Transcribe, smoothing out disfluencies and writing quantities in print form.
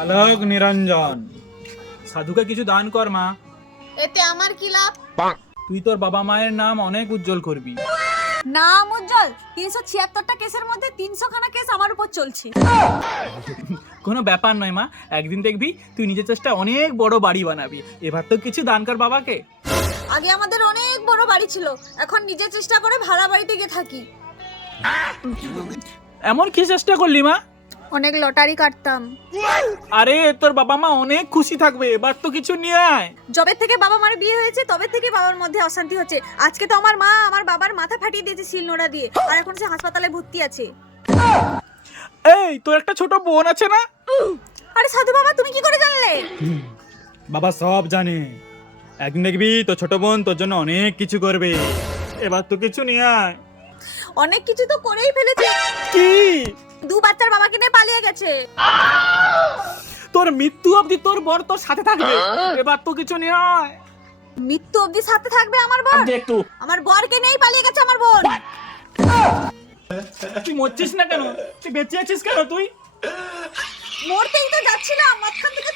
আলোক নিরঞ্জন, সাধুকে কিছু দান কর মা। এতে আমার কি লাভ? তুই তোর বাবা মায়ের নাম অনেক উজ্জ্বল করবি। নাম উজ্জ্বল? 376টা কেসের মধ্যে 300 খানা কেস আমার উপর চলছে। কোনো ব্যাপার নয় মা, একদিন দেখবি তুই নিজের চেষ্টা অনেক বড় বাড়ি বানাবি। এবার তো কিছু দান কর বাবাকে। আগে আমাদের অনেক বড় বাড়ি ছিল, এখন নিজে চেষ্টা করে ভাড়া বাড়িতে গিয়ে থাকি। এমন কি চেষ্টা করলি মা? অনেক লটারি কাটতাম। আরে তোর বাবা মা অনেক খুশি থাকবে, এবার তো কিছু নিয়ে আয়। যবে থেকে বাবা মার বিয়ে হয়েছে তবে থেকে বাবার মধ্যে অশান্তি হচ্ছে। আজকে তো আমার মা আমার বাবার মাথা ফাটিয়ে দিয়েছে শিলনোড়া দিয়ে, আর এখন সে হাসপাতালে ভর্তি আছে। এই তোর একটা ছোট বোন আছে না? আরে সাধু বাবা, তুমি কি করে জানলে? বাবা সব জানে। একদিন দেখবি তোর ছোট বোন তোর জন্য অনেক কিছু করবে, এবার তো কিছু নিয়ে আয়। অনেক কিছু তো করেই ফেলেছে। কি? 2 বাচ্চার বাবাকে নিয়ে পালিয়ে গেছে। তোর মৃত্যু অবধি তোর বর তোর সাথে থাকবে, এবার তো কিছু নিয়ে আয়। মৃত্যু অবধি সাথে থাকবে আমার বর? আমার বরকে নিয়েই পালিয়ে গেছে আমার বোন। তুই মরছিস না কেন? তুই বেঁচে আছিস কেন? তুই মরতেই তো যাচ্ছিলাম, মাঝখান থেকে